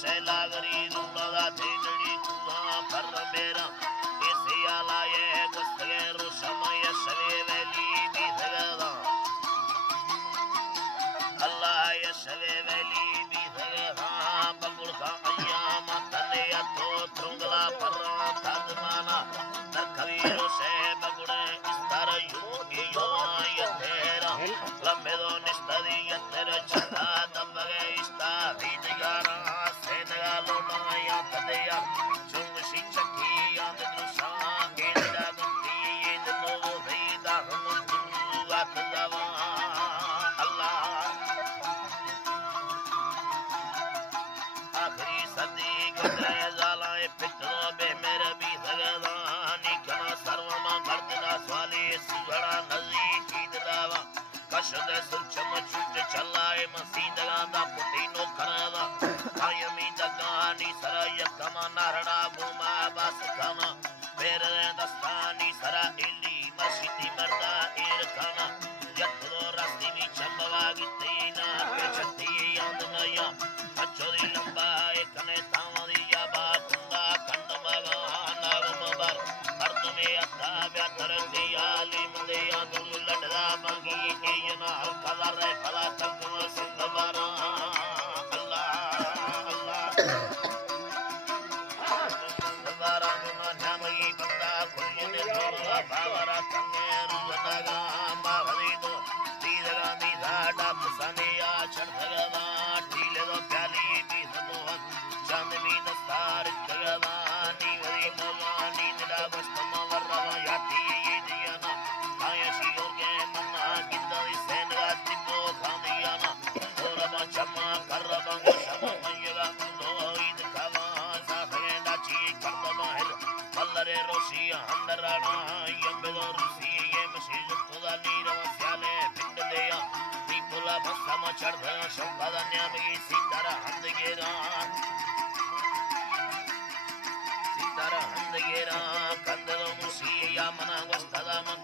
से लागरी रूड़ा थेगड़ी कुहा पर मेरा ऐसे आलाए गुस्से रुशमय सवे वैली भी सगदा अल्लाह ये सवे वैली भी सगदा बगुल का अय्याम तले तो त्रुंगला पर तदमाना तरखवीरो से बगुड़े इस्तर युगी योया तेरा लम्बे दो निस्तरी यत्तर चढ़ा दबगे इस्ता भीजगारा से नगालो माया तदया चुंगशी चकी याद दुशा केंद्रा गुंती ये दिलो भीदा हम वात दवा आखिरी सदी गुजरे जालाए पितरो बे मेरे भी सगदा निकना सर्वमा गर्दना स्वाले सुगड़ा नजी कीदलावा कशद सुचम चुट चलाए मसीदगा दा पुतीनो खरादा कायमी दगानी सरय कमा नारड़ा बुमा बस खाना मेरे दस्तानी सरा इली मसीदी मर्दा एर खाना यत्रो रस्ती भी चंबवा गितीना के छत्ती अंदनया अच्छोदी लंबा एकने तावदिया बाकुंदा खंड भगवान नागमबर अर्ध में अद्धा व्यातर दिया लिमदिया दुल लड़दा मंगी के यना कलर फला तक सिंधबरा अल्लाह सिंधबरा मनामगी बंदा कुयने दोला भावरा तंगे रुजनागा बावरी दो दीदगा दीदा डब सनिया चढ़गवा टीले दो प्याली भी सदोहन चांदनी दस्तार जगवानी वरी मवानी निला बस्तमा वर्रा याती ये दियाना आयशी ओगे मन्ना गिंदा सेनगा तिबो खानियाना ओरमा चम्मा करबा शमा मयगा नो ईद खावा साफेंदा ची करदमा हिल मल्लरे रोशी हंदराना यंबेदो रुसी ये मशीज खुदा नीरव स्याले पिंड देया दीपुला बस्तमा चढ़ शौकादा न्यामी सीतारा हंदगेरा सीतारा हंदगेरा कंदलो मुसी या मना वस्तदा मन